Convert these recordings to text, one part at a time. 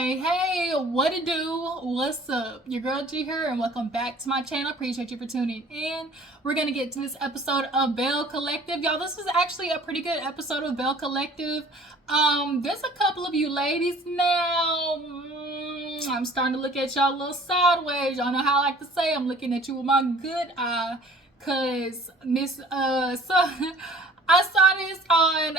Hey, what it do? What's up? Your girl G here, and welcome back to my channel. Appreciate you for tuning in. We're gonna get to this episode of Belle Collective. Y'all, this is actually a pretty good episode of Belle Collective. There's a couple of you ladies now. I'm starting to look at y'all a little sideways. Y'all know how I like to say I'm looking at you with my good eye. Cause I saw this on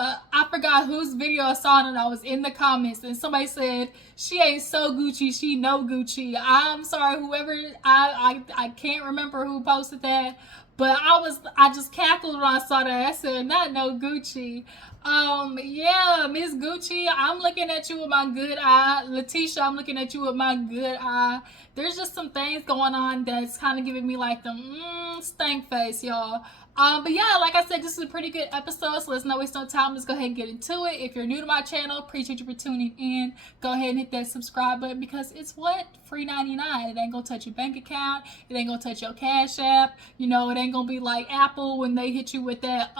I forgot whose video I saw it, and I was in the comments and somebody said she ain't so Gucci, she no Gucci. I'm sorry, whoever I can't remember who posted that, but I just cackled when I saw that. I said not no Gucci. Yeah, Miss Gucci, I'm looking at you with my good eye. Lateshia, I'm looking at you with my good eye. There's just some things going on that's kind of giving me like the stank face, y'all. But yeah, like I said, this is a pretty good episode, so let's not waste no time. Let's go ahead and get into it. If you're new to my channel, appreciate you for tuning in. Go ahead and hit that subscribe button because it's what? Free 99. It ain't gonna touch your bank account. It ain't gonna touch your Cashapp. You know, it ain't gonna be like Apple when they hit you with that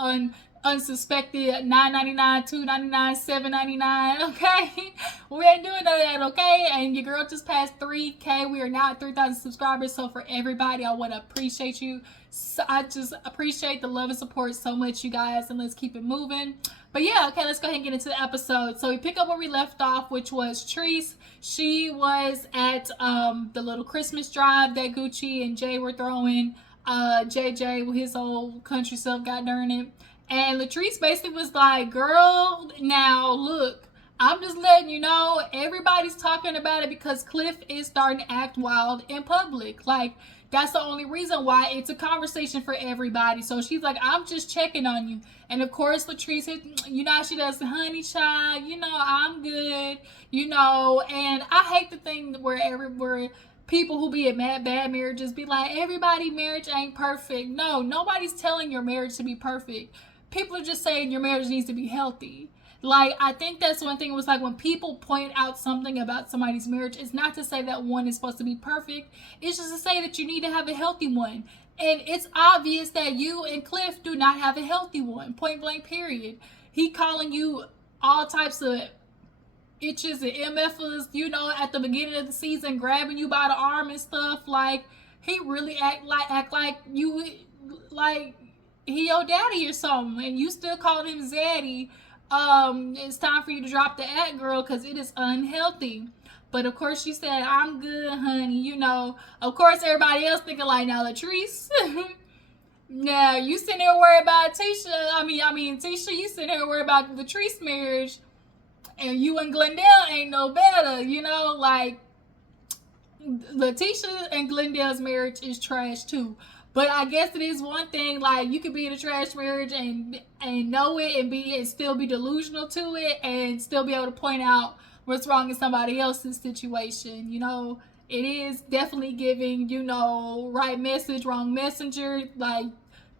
unsuspected $9.99, $2.99, $7.99. Okay, we ain't doing none of that. Okay, and your girl just passed 3K. We are now at 3,000 subscribers. So for everybody, I want to appreciate you. So I just appreciate the love and support so much, you guys, and let's keep it moving. But yeah, okay, let's go ahead and get into the episode. So we pick up where we left off, which was Latrice. She was at the little Christmas drive that Gucci and Jay were throwing. JJ with his old country self, god darn it. And Latrice basically was like, girl, now look, I'm just letting you know, everybody's talking about it because Cliff is starting to act wild in public. Like, that's the only reason why it's a conversation for everybody. So she's like, I'm just checking on you. And of course, Latrice, you know how she does, honey child, you know, I'm good, you know. And I hate the thing where people who be in bad marriages be like, everybody marriage ain't perfect. No, nobody's telling your marriage to be perfect. People are just saying your marriage needs to be healthy. Like, I think that's one thing. It was like when people point out something about somebody's marriage, it's not to say that one is supposed to be perfect. It's just to say that you need to have a healthy one. And it's obvious that you and Cliff do not have a healthy one. Point blank, period. He calling you all types of itches and MFers, you know, at the beginning of the season, grabbing you by the arm and stuff. Like, he really act like you, like he your daddy or something, and you still call him Zaddy. It's time for you to drop the act, girl, because it is unhealthy. But of course she said, I'm good, honey, you know. Of course everybody else thinking like, now Latrice, now you sitting there worried about Tisha, Tisha, you sitting there worried about the Latrice marriage, and you and Glendale ain't no better, you know. Like, Latisha and Glendale's marriage is trash too. But I guess it is one thing, like, you could be in a trash marriage and know it and still be delusional to it and still be able to point out what's wrong in somebody else's situation. You know, it is definitely giving, you know, right message, wrong messenger. Like,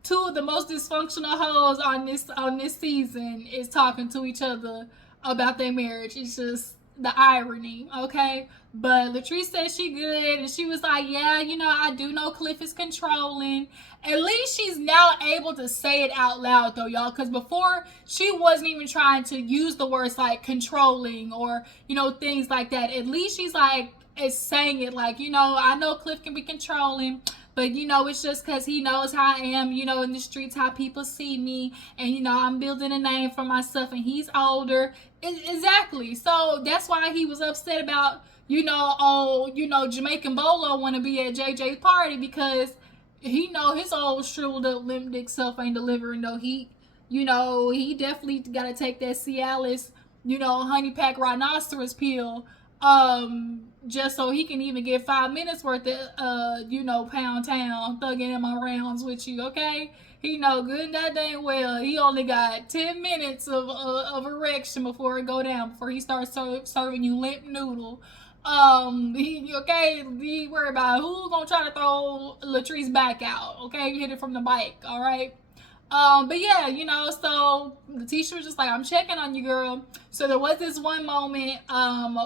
two of the most dysfunctional hoes on this season is talking to each other about their marriage. It's just the irony, okay? But Latrice said she good, and she was like, yeah, you know, I do know Cliff is controlling. At least she's now able to say it out loud, though, y'all, because before she wasn't even trying to use the words like controlling or, you know, things like that. At least she's like, is saying it like, you know, I know Cliff can be controlling, but, you know, it's just because he knows how I am, you know, in the streets, how people see me. And, you know, I'm building a name for myself, and he's older. Exactly. So that's why he was upset about, you know, Jamaican Bolo want to be at JJ's party, because he know his old shriveled up limp dick self ain't delivering no heat. You know, he definitely got to take that Cialis, you know, honey pack rhinoceros pill, just so he can even get 5 minutes worth of, you know, pound town thugging in my rounds with you, okay? He know good and goddamn well he only got 10 minutes of erection before it go down, before he starts serving you limp noodle. He worry about who gonna try to throw Latrice back out, okay? Hit it from the bike, all right? But yeah, you know, so Latisha was just like, I'm checking on you, girl. So there was this one moment,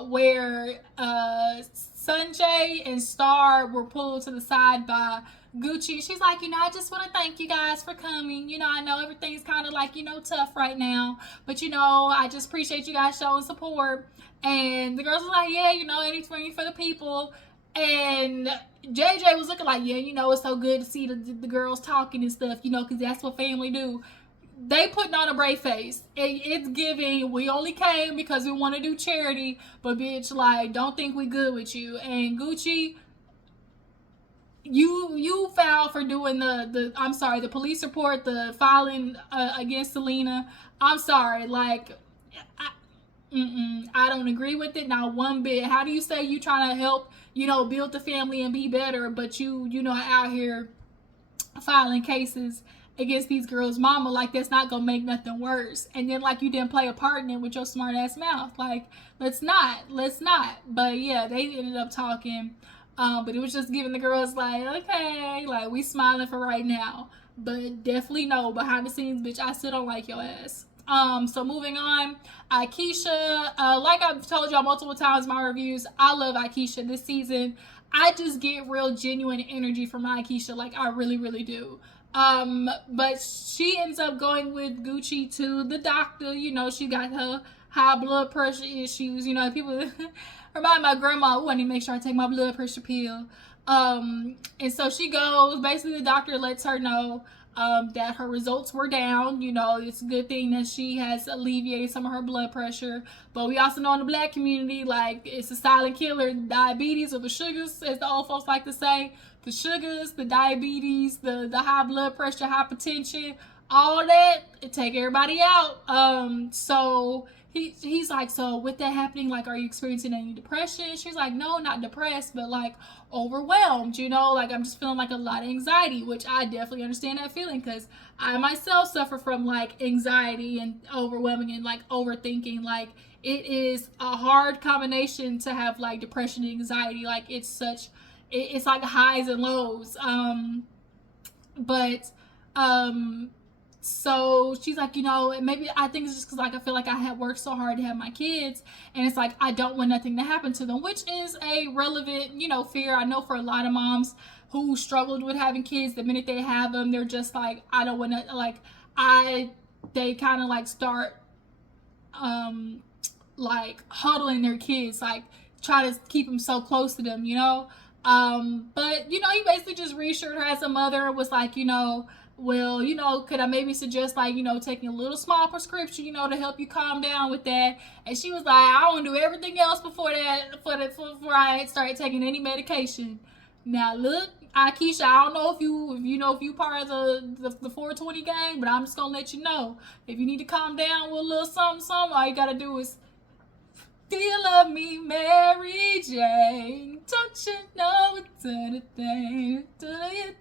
where, Sanjay and Star were pulled to the side by Gucci, she's like, I just want to thank you guys for coming. I know everything's kind of like, tough right now, but I just appreciate you guys showing support. And the girls were like, yeah, anything for the people. And JJ was looking like, yeah, it's so good to see the girls talking and stuff, because that's what family do. They putting on a brave face. It's giving, we only came because we want to do charity, but bitch, like, don't think we good with you. And Gucci, you filed for doing the police report, the filing against Selena. I'm sorry, like, I don't agree with it, not one bit. How do you say you trying to help, build the family and be better, but you out here filing cases against these girls' mama? Like, that's not gonna make nothing worse. And then, like, you didn't play a part in it with your smart ass mouth. Like, let's not. But yeah, they ended up talking. But it was just giving the girls like, okay, like, we smiling for right now, but definitely no, behind the scenes, bitch, I still don't like your ass. So moving on, Aikisha, like I've told y'all multiple times in my reviews, I love Aikisha this season. I just get real genuine energy from Aikisha, like, I really, really do. But she ends up going with Gucci to the doctor. She got her high blood pressure issues. People remind my grandma, I need to make sure I take my blood pressure pill. And so she goes, basically the doctor lets her know that her results were down. It's a good thing that she has alleviated some of her blood pressure. But we also know in the black community, like, it's a silent killer. Diabetes, or the sugars, as the old folks like to say. The sugars, the diabetes, the high blood pressure, hypertension, all that, it take everybody out. So he's like, so with that happening, like, are you experiencing any depression? She's like, no, not depressed, but like overwhelmed, like, I'm just feeling like a lot of anxiety, which I definitely understand that feeling, because I myself suffer from like anxiety and overwhelming and like overthinking. Like, it is a hard combination to have like depression and anxiety. Like, it's like highs and lows. But so she's like, maybe I think it's just because, like, I feel like I had worked so hard to have my kids, and it's like I don't want nothing to happen to them, which is a relevant, fear. I know for a lot of moms who struggled with having kids, the minute they have them, they're just like, I don't want to, like, they kind of like start like huddling their kids, like try to keep them so close to them, but he basically just reassured her as a mother, was like, well, could I maybe suggest, like, taking a little small prescription, to help you calm down with that? And she was like, I want to do everything else before I start taking any medication. Now look, Aikisha, I don't know if you part of the 420 gang, but I'm just gonna let you know, if you need to calm down with a little something, all you gotta do is, do you love me, Mary Jane? Don't you know it's anything? Do you?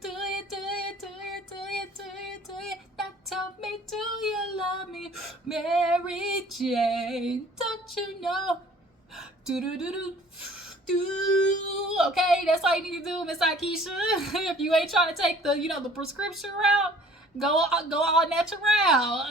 Now tell me, do you love me, Mary Jane? Don't you know? Okay, that's all you need to do, Miss Aikisha. If you ain't trying to take the prescription route, go all natural.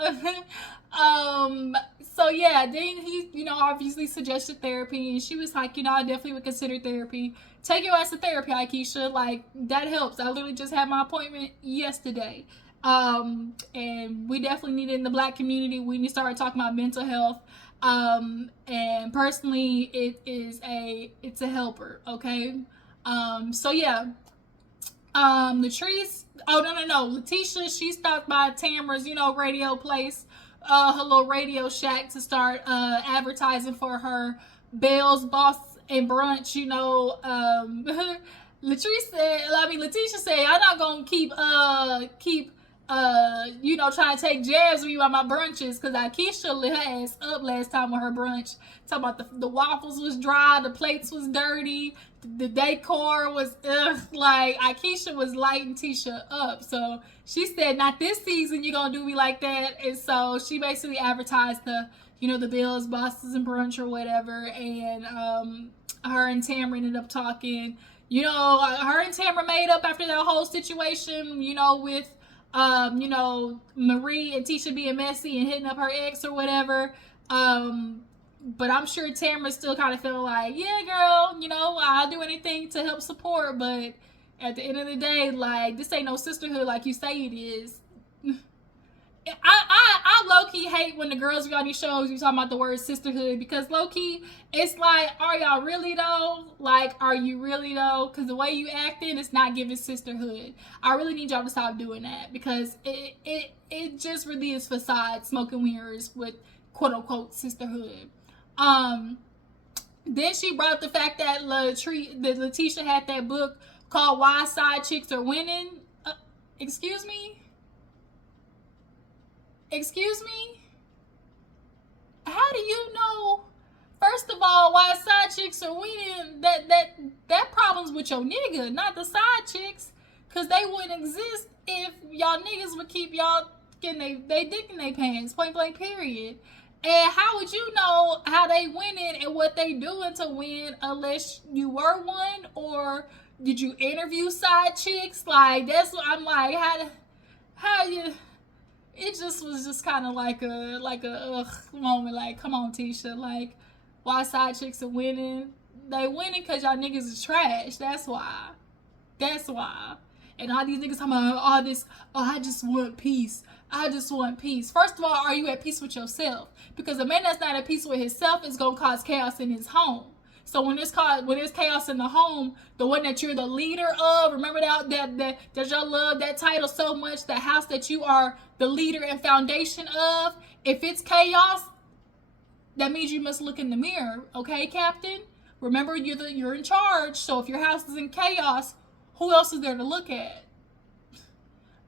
So yeah, then he, obviously suggested therapy, and she was like, I definitely would consider therapy. Take your ass to therapy, Aikisha. Like, that helps. I literally just had my appointment yesterday. And we definitely need it in the black community. We need to start talking about mental health. And personally, it's a helper, okay? So yeah. Latrice, Lateshia, she stopped by Tamra's, radio place, her little radio shack, to start advertising for her Belle's Boss and Brunch. Lateshia said, I'm not gonna keep trying to take jabs with you on my brunches, because Aikisha lit her ass up last time on her brunch, talking about the waffles was dry, the plates was dirty, the decor was like, Aikisha was lighting Tisha up. So she said, not this season you gonna do me like that. And so she basically advertised the Belle's, Bosses, and Brunch or whatever. And her and Tambra ended up talking. Her and Tambra made up after that whole situation, with Marie and Tisha being messy and hitting up her ex or whatever. But I'm sure Tamra still kind of feel like, yeah, girl, I'll do anything to help support, but At the end of the day, like, this ain't no sisterhood like you say it is. I low key hate when the girls be on these shows you talking about the word sisterhood, because low key it's like, are y'all really though? Like, are you really though? Because the way you acting, it's not giving sisterhood. I really need y'all to stop doing that, because it just really is facade, smoke and mirrors with quote unquote sisterhood. Then she brought up the fact that Lateshia had that book called Why Side Chicks Are Winning. Excuse me? Excuse me? How do you know? First of all, why side chicks are winning? That problem's with your nigga, not the side chicks, cause they wouldn't exist if y'all niggas would keep y'all getting they dick in their pants. Point blank. Period. And how would you know how they winning and what they doing to win unless you were one, or did you interview side chicks? Like, that's what I'm like. How you? It just was just kind of like a ugh moment. Like, come on, Tisha. Like, why side chicks are winning? They winning because y'all niggas is trash. That's why. That's why. And all these niggas talking about all this. Oh, I just want peace. I just want peace. First of all, are you at peace with yourself? Because a man that's not at peace with himself is gonna cause chaos in his home. So when there's chaos in the home, the one that you're the leader of, remember that y'all love that title so much, the house that you are the leader and foundation of. If it's chaos, that means you must look in the mirror, okay, Captain? Remember, you're in charge. So if your house is in chaos, who else is there to look at?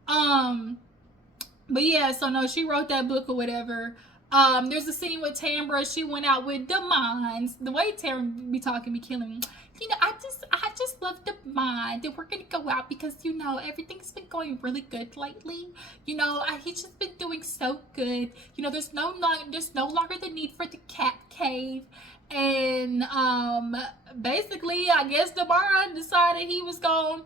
But yeah, so no, she wrote that book or whatever. There's a scene with Tambra. She went out with Demond. The way Tambra be talking be killing me. You know, I just love Demond. And we're gonna go out because, you know, everything's been going really good lately. You know, he's just been doing so good. You know, there's no longer the need for the cat cave. And basically, I guess Demond decided he was gonna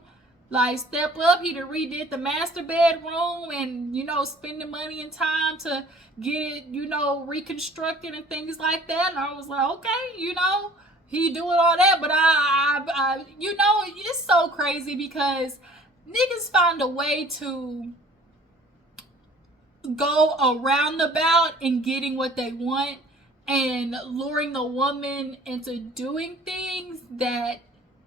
like step up. He redid the master bedroom and, you know, spending money and time to get it, you know, reconstructed and things like that. And I was like, okay, you know, he doing all that. But I you know, it's so crazy because niggas find a way to go around about and getting what they want and luring the woman into doing things that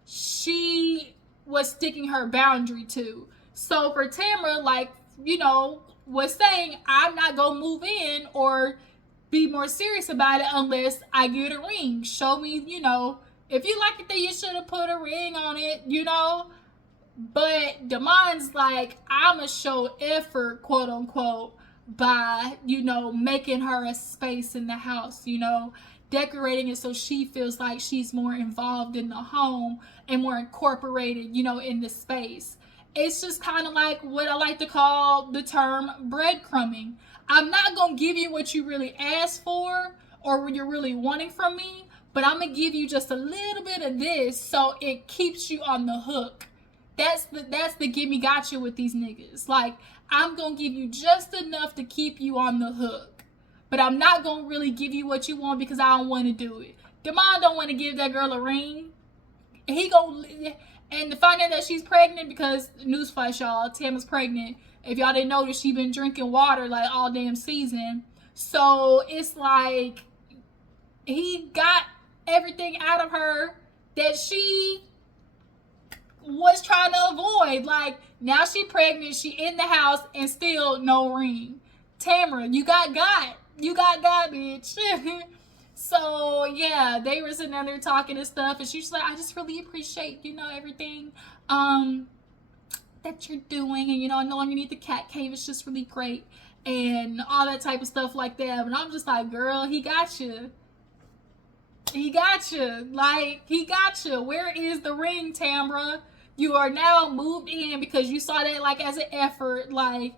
she was sticking her boundary to. So for Tamara, like, you know, was saying, I'm not gonna move in or be more serious about it unless I get a ring. Show me, you know, if you like it, then you should have put a ring on it, you know. But Demond's like, I'ma show effort, quote unquote, by, you know, making her a space in the house, you know, decorating it so she feels like she's more involved in the home and more incorporated, you know, in the space. It's just kind of like what I like to call the term breadcrumbing. I'm not going to give you what you really asked for or what you're really wanting from me, but I'm going to give you just a little bit of this so it keeps you on the hook. That's the gimme gotcha with these niggas. Like, I'm going to give you just enough to keep you on the hook. But I'm not going to really give you what you want because I don't want to do it. Demond don't want to give that girl a ring. And to find out that she's pregnant, because, newsflash y'all, Tam is pregnant. If y'all didn't notice, she been drinking water like all damn season. So it's like he got everything out of her that she was trying to avoid. Like, now she pregnant, she in the house, and still no ring. Tamara, you got, bitch. So yeah, they were sitting there talking and stuff, and she's like, I just really appreciate, you know, everything that you're doing, and, you know, no longer need the cat cave, it's just really great, and all that type of stuff like that. But I'm just like, girl, he got you. Like, he got you. Where is the ring, Tambra? You are now moved in because you saw that like as an effort. Like,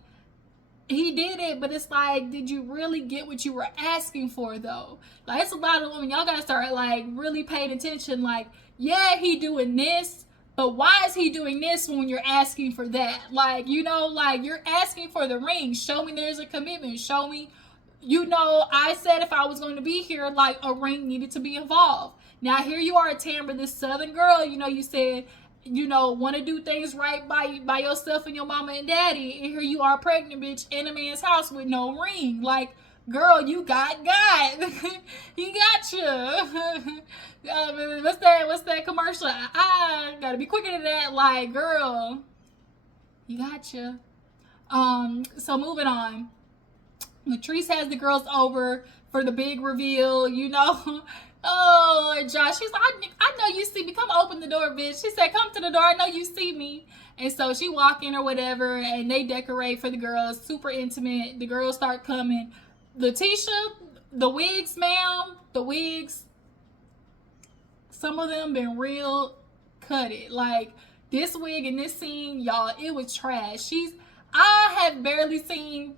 he did it, but it's like, did you really get what you were asking for though? Like, it's a lot of women, y'all gotta start like really paying attention. Like, yeah, he doing this, but why is he doing this when you're asking for that? Like, you know, like, you're asking for the ring. Show me there's a commitment. Show me, you know, I said if I was going to be here, like, a ring needed to be involved. Now here you are, Tambra, this southern girl, you know, you said, want to do things right by yourself and your mama and daddy, and here you are pregnant, bitch, in a man's house with no ring. Like, girl, you got God. He got you. What's that commercial? I gotta be quicker than that. Like, girl, you got you. So moving on. Latrice has the girls over for the big reveal, Oh, Josh, she's like, I know you see me. Come open the door, bitch. She said, come to the door. I know you see me. And so she walk in or whatever, and they decorate for the girls. Super intimate. The girls start coming. Lateshia, the wigs, ma'am. The wigs. Some of them been real cutted. Like, this wig in this scene, y'all, it was trash. I have barely seen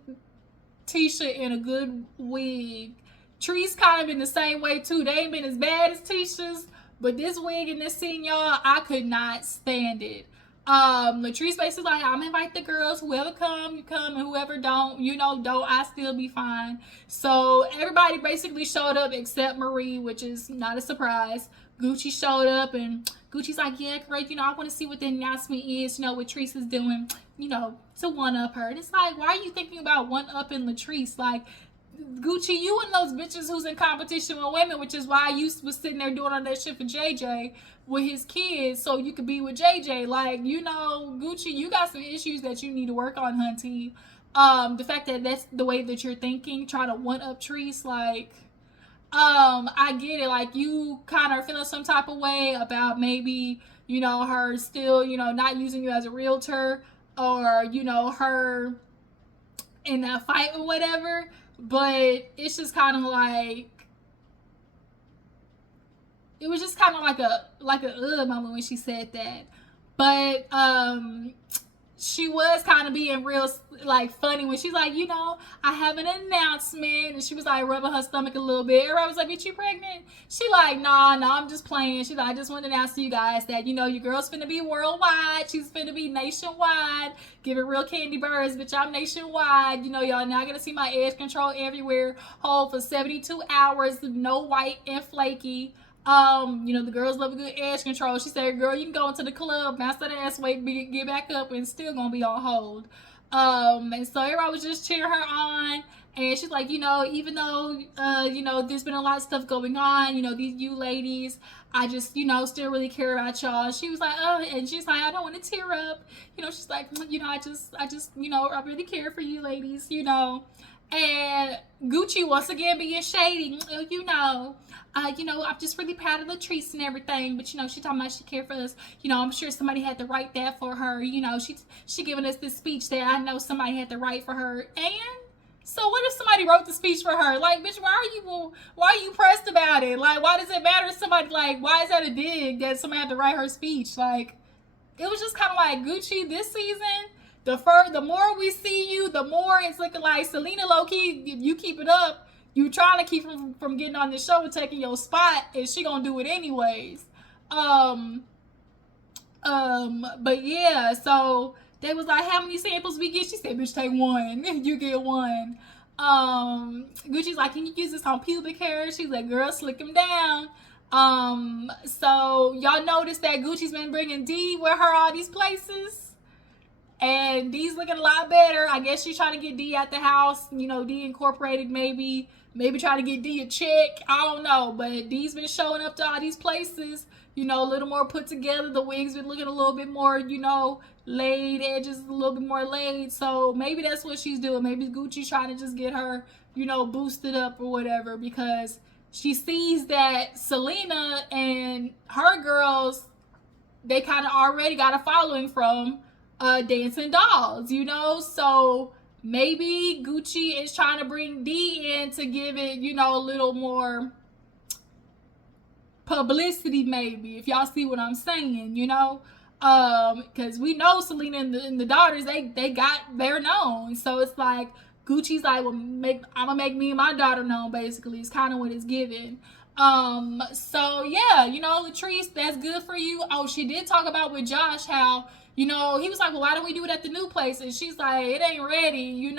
Tisha in a good wig. Tree's kind of been the same way too. They ain't been as bad as Tisha's, but this wig in this scene, y'all, I could not stand it. Latrice basically like, I'm gonna invite the girls. Whoever come, you come, and whoever don't, don't, I still be fine. So everybody basically showed up except Marie, which is not a surprise. Gucci showed up, and Gucci's like, yeah, great, I want to see what the announcement is, what Latrice is doing, to one-up her. And it's like, why are you thinking about one-upping Latrice? Like, Gucci, you one of those bitches who's in competition with women, which is why you was sitting there doing all that shit for JJ with his kids so you could be with JJ. Like, Gucci, you got some issues that you need to work on, hunty. The fact that that's the way that you're thinking, trying to one-up Treese, like, I get it. Like, you kind of are feeling some type of way about maybe, her still, not using you as a realtor, or, her in that fight or whatever. But it's just kind of like, it was just kind of like a moment when she said that. But she was kind of being real like funny when she's like, I have an announcement, and she was like rubbing her stomach a little bit. Everybody was like, bitch, you pregnant? She like, nah, I'm just playing. She's like, I just wanted to announce to you guys that, your girl's finna be worldwide. She's finna be nationwide. Give it real candy birds, bitch, I'm nationwide. Y'all now gonna see my edge control everywhere. Hold for 72 hours, no white and flaky. The girls love a good edge control. She said, girl, you can go into the club, master the ass, wait, get back up, and still gonna be on hold. And so everybody was just cheering her on. And she's like, even though, there's been a lot of stuff going on, these you ladies, I just, still really care about y'all. She was like, oh, and she's like, I don't want to tear up. She's like, I just, I really care for you ladies, And Gucci once again being shady, I'm just really proud of Latrice and everything, but she talking about she cared for us. I'm sure somebody had to write that for her. She giving us this speech that I know somebody had to write for her. And so what if somebody wrote the speech for her? Like, bitch, why are you pressed about it? Like, why does it matter if somebody, like, why is that a dig that somebody had to write her speech? Like, it was just kind of like, Gucci, this season, the more we see you, the more it's looking like Selena low-key, if you keep it up, you trying to keep from getting on the show and taking your spot, and she gonna do it anyways. But yeah, so they was like, how many samples we get? She said, bitch, take one. You get one. Gucci's like, can you use this on pubic hair? She's like, girl, slick them down. So y'all notice that Gucci's been bringing D with her all these places. And D's looking a lot better. I guess she's trying to get D at the house. D Incorporated maybe trying to get D a check. I don't know. But D's been showing up to all these places. A little more put together. The wigs been looking a little bit more, laid. Edges a little bit more laid. So maybe that's what she's doing. Maybe Gucci's trying to just get her, boosted up or whatever. Because she sees that Selena and her girls, they kind of already got a following from Dancing Dolls, so maybe Gucci is trying to bring D in to give it, a little more publicity, maybe, if y'all see what I'm saying, because we know Selena and the daughters, they're known, so it's like Gucci's like, well, I'm gonna make me and my daughter known, basically. It's kind of what it's given. So yeah, Latrice, that's good for you. Oh, she did talk about with Josh how, he was like, well, why don't we do it at the new place? And she's like, it ain't ready,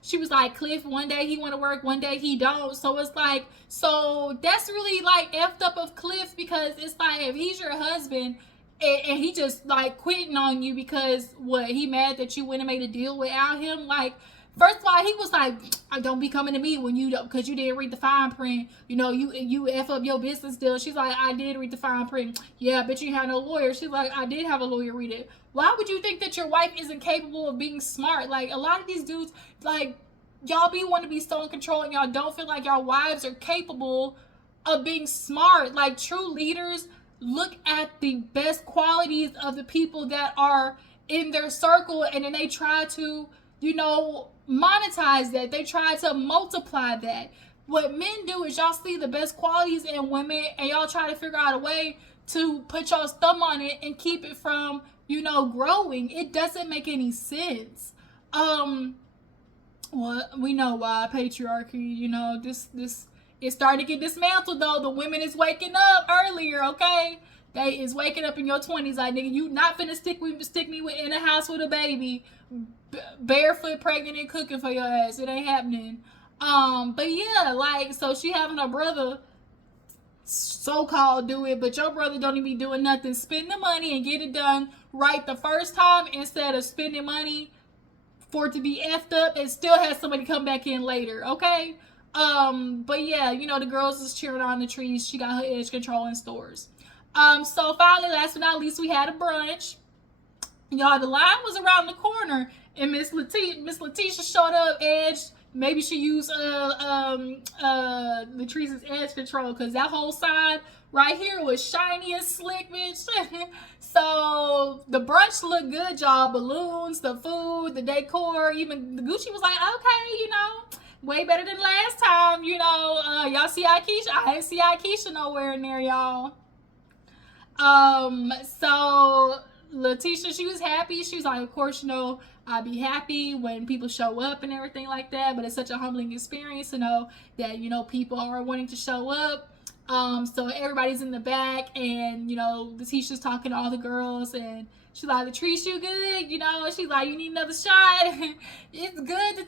She was like, Cliff, one day he want to work, one day he don't. So it's like, so that's really like effed up of Cliff, because it's like, if he's your husband and he just like quitting on you because what, he mad that you went and made a deal without him. Like, first of all, he was like, don't be coming to me when you don't, because you didn't read the fine print. You know, you F up your business deal. She's like, I did read the fine print. Yeah, I bet you had no lawyer. She's like, I did have a lawyer read it. Why would you think that your wife isn't capable of being smart? Like, a lot of these dudes, like, y'all want to be so in control, and y'all don't feel like y'all wives are capable of being smart. Like, true leaders look at the best qualities of the people that are in their circle, and then they try to, you know, monetize that. They try to multiply that. What men do is y'all see the best qualities in women, and y'all try to figure out a way to put y'all's thumb on it and keep it from, you know, growing. It doesn't make any sense. Well, we know why patriarchy, you know, this it's starting to get dismantled though. The women is waking up earlier, okay? They is waking up in your 20s like, nigga, you not finna stick me in a house with a baby, barefoot, pregnant, and cooking for your ass. It ain't happening. But yeah, like, so she having her brother so-called do it, but your brother don't even be doing nothing. Spend the money and get it done right the first time instead of spending money for it to be effed up and still have somebody come back in later, okay? But yeah, you know, the girls is cheering on Latrice. She got her edge control in stores. So finally, last but not least, we had a brunch. Y'all, the line was around the corner, and Miss Lateshia showed up, edge. Maybe she used Latrice's edge control, because that whole side right here was shiny and slick, bitch. So the brunch looked good, y'all. Balloons, the food, the decor, even the Gucci was like, okay, you know, way better than last time, you know. Y'all see Aikisha? I didn't see Aikisha nowhere in there, y'all. So Lateshia, she was happy. She was like, of course, you know, I'd be happy when people show up and everything like that, but it's such a humbling experience to know that, you know, people are wanting to show up. So everybody's in the back, and, you know, Lateshia's talking to all the girls, and she's like, Latrice, you good? You know, she's like, you need another shot? It's good to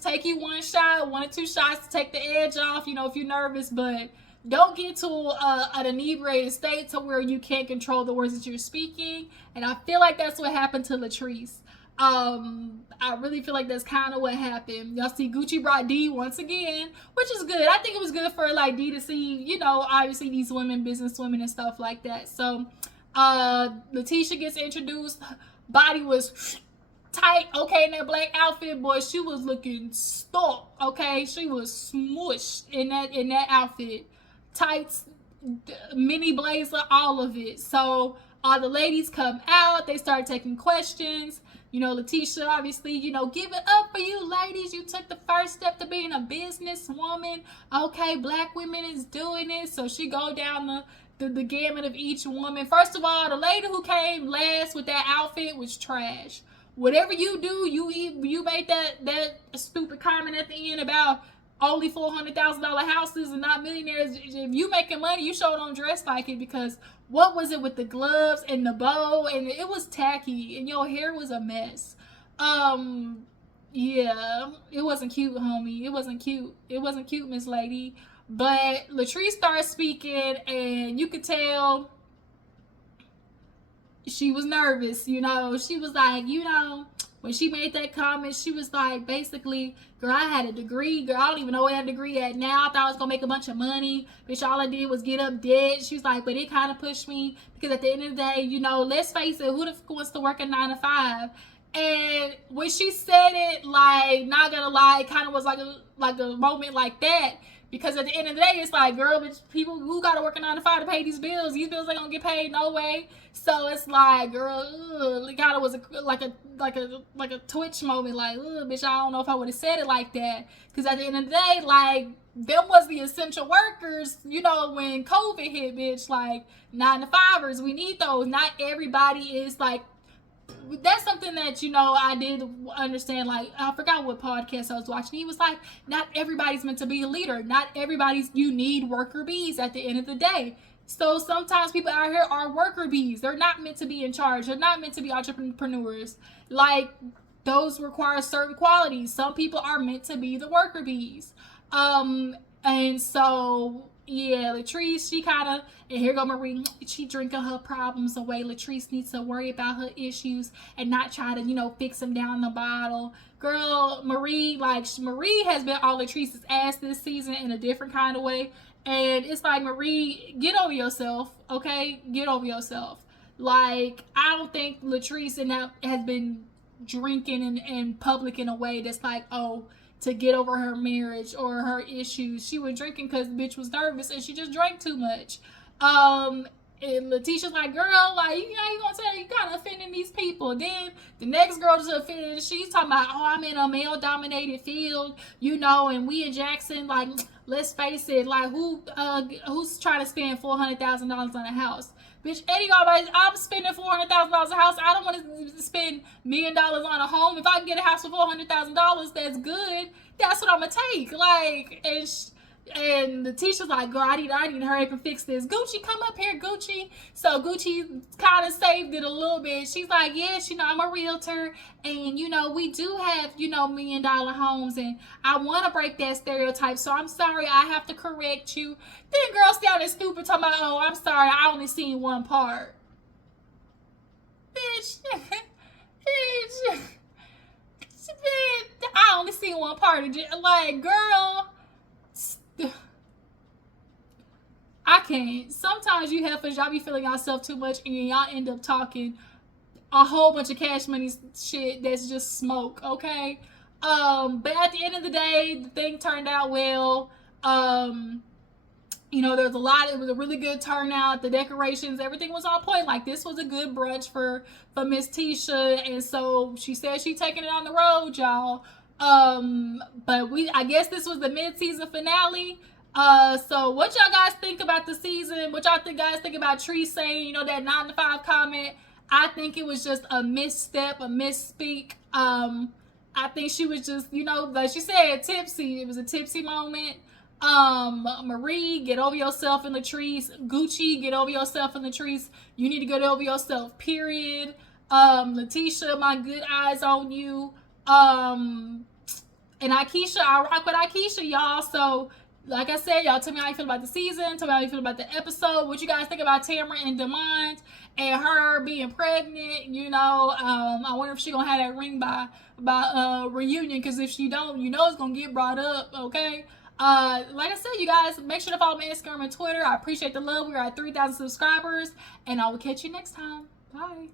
take you one shot, 1 or 2 shots to take the edge off, you know, if you're nervous, but don't get to an inebriated state to where you can't control the words that you're speaking. And I feel like that's what happened to Latrice. I really feel like that's kind of what happened. Y'all see Gucci brought D once again, which is good. I think it was good for like D to see, you know, obviously these women, business women and stuff like that. So Lateshia gets introduced. Body was tight, okay, in that black outfit, boy. She was looking stuck, okay. She was smushed in that outfit. Tights, mini blazer, all of it. So all the ladies come out. They start taking questions. You know, Lateshia, obviously, you know, give it up for you ladies. You took the first step to being a businesswoman. Okay, black women is doing it. So she go down the gamut of each woman. First of all, the lady who came last with that outfit was trash. Whatever you do, you made that stupid comment at the end about only $400,000 houses and not millionaires. If you making money, you sure don't dress like it, because what was it with the gloves and the bow, and it was tacky, and your hair was a mess. Yeah, it wasn't cute, homie. It wasn't cute. It wasn't cute, Miss Lady. But Latrice started speaking, and you could tell she was nervous, you know. She was like, you know, when she made that comment, she was like, basically, girl, I had a degree. Girl, I don't even know where I had a degree at now. I thought I was going to make a bunch of money. Bitch, all I did was get up dead. She was like, but it kind of pushed me, because at the end of the day, you know, let's face it, who the fuck wants to work a 9 to 5? And when she said it, like, not gonna lie, it kind of was like a moment like that. Because at the end of the day, it's like, girl, bitch, people who gotta work a 9 to 5 to pay these bills ain't gonna get paid no way. So it's like, girl, it kind of was like a twitch moment, like, bitch, I don't know if I would have said it like that. Because at the end of the day, like, them was the essential workers, you know, when COVID hit, bitch. Like, 9 to 5ers, we need those. Not everybody is like. That's something that, you know, I did understand. Like, I forgot what podcast I was watching. He was like, not everybody's meant to be a leader. Not everybody's, you need worker bees at the end of the day. So sometimes people out here are worker bees. They're not meant to be in charge. They're not meant to be entrepreneurs. Like, those require certain qualities. Some people are meant to be the worker bees. And so yeah, Latrice, she kind of, and here go Marie, she drinking her problems away. Latrice needs to worry about her issues and not try to, fix them down the bottle. Girl, Marie, like, Marie has been all Latrice's ass this season in a different kind of way. And it's like, Marie, get over yourself, okay? Get over yourself. Like, I don't think Latrice and that has been drinking in public in a way that's like, oh, to get over her marriage or her issues. She was drinking because the bitch was nervous and she just drank too much. And Letitia's like, girl, like, you gonna tell you kind of offending these people. Then the next girl to offend, she's talking about, oh, I'm in a male dominated field, and we in Jackson, like, let's face it, like, who's trying to spend $400,000 on a house? Bitch, anybody, I'm spending $400,000 a house. I don't want to spend $1 million on a home. If I can get a house for $400,000, that's good. That's what I'm gonna take. Like, and the teacher's like, girl, I need to hurry up and fix this. Gucci, come up here, Gucci. So Gucci kind of saved it a little bit. She's like, yes, I'm a realtor, and we do have $1 million homes, and I want to break that stereotype. So I'm sorry, I have to correct you. Then girl sounded stupid talking about, oh, I'm sorry, I only seen one part. Bitch, bitch, I only seen one part. Like, girl. I can't. Sometimes you heifers, y'all be feeling yourself too much and y'all end up talking a whole bunch of Cash Money shit that's just smoke, okay? But at the end of the day, the thing turned out well. There's a lot. It was a really good turnout. The decorations, everything was on point. Like, this was a good brunch for Miss Tisha, and so she said she's taking it on the road, y'all. But I guess this was the mid-season finale. So what y'all guys think about the season? What y'all guys think about Tree saying, that 9 to 5 comment? I think it was just a misstep, a misspeak. I think she was just, like she said, tipsy. It was a tipsy moment. Marie, get over yourself, and Latrice. Gucci, get over yourself, and Latrice. You need to get over yourself, period. Lateshia, my good eyes on you. And Aikisha, I rock with Aikisha, y'all. So, like I said, y'all tell me how you feel about the season. Tell me how you feel about the episode. What you guys think about Tambra and Demond and her being pregnant? I wonder if she gonna have that ring by reunion. Because if she don't, it's gonna get brought up. Okay. Like I said, you guys, make sure to follow me on Instagram and Twitter. I appreciate the love. We're at 3,000 subscribers, and I will catch you next time. Bye.